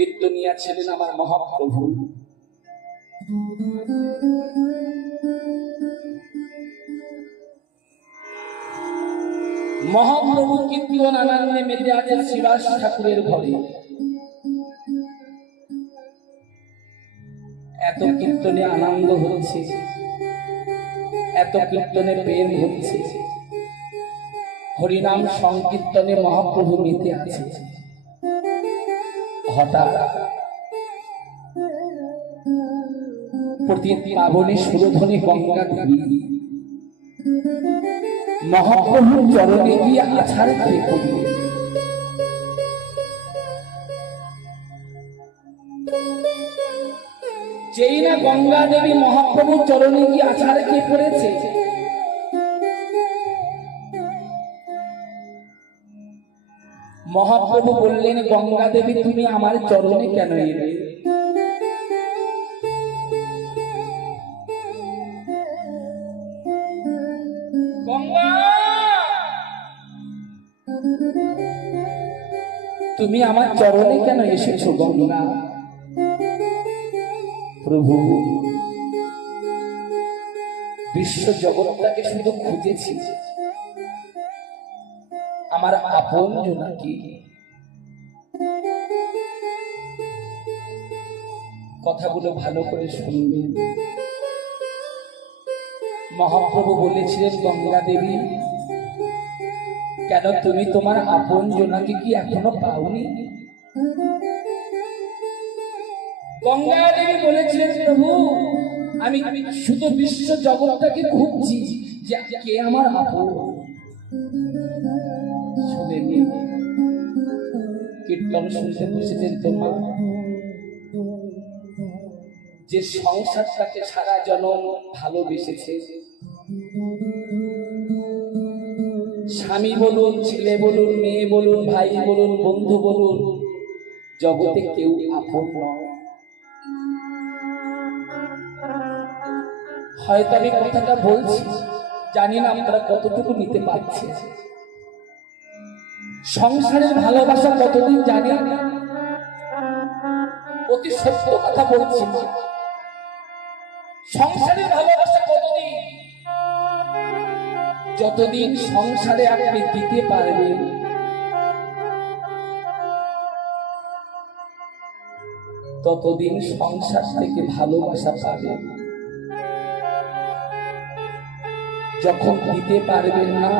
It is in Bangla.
কীর্তনিয়া ছিলেন আমার মহাপ্রভু। মহাপ্রভু কীর্তন আনন্দে মেতে আছে শ্রীবাস ঠাকুরের ঘরে। এত কীর্তনে আনন্দ হচ্ছে, এত কীর্তনে প্রেম হচ্ছে, হরিনাম সংকীর্তনে মহাপ্রভু মেতে আছে। হঠাৎ প্রতি পাবনে সুরধ্বনি গঙ্গা দেবী মহাপ্রভুর চরণে গিয়ে আছাড় খেয়ে পড়ল। যেই না গঙ্গা দেবী মহাপ্রভুর চরণে গিয়ে আছাড় খেয়ে পড়েছে, মহাপ্রভু বললেন, গঙ্গা দেবী তুমি আমার চরণে কেন এলে? গঙ্গা, তুমি আমার চরণে কেন এসেছো গঙ্গা? প্রভু, বিশ্ব জগৎটাকে শুধু খুঁজেছি, আমার আপন জনাকি। কথাগুলো ভালো করে শুনবেন। মহাপ্রভু বলেছিলেন, গঙ্গা দেবী কেন তুমি তোমার আপন জনাকে কি এখনো পাওনি? গঙ্গা দেবী বলেছিলেন, প্রভু আমি শুধু বিশ্ব জগৎটাকে খুঁজছি যে কে আমার আপন। শুনেনি, কীর্তন শুনতে বসেছেন তোমার যে সংসারটাকে সারা জনম ভালোবেসেছে, স্বামী বলুন, ছেলে বলুন, মেয়ে বলুন, ভাই বলুন, বন্ধু বলুন, জগতে কেউ আপন নয়। হয়তো আমি কথাটা বলছি, জানি না আপনারা কতটুকু নিতে পারছেন। সংসারের ভালোবাসা কতদিন জানেন? অতি সত্য কথা বলছি। সংসারের ভালোবাসা কতদিন? যতদিন সংসারে আপনি দিতে পারবেন, ততদিন সংসার থেকে ভালোবাসা পাবেন। যখন দিতে পারবেন না,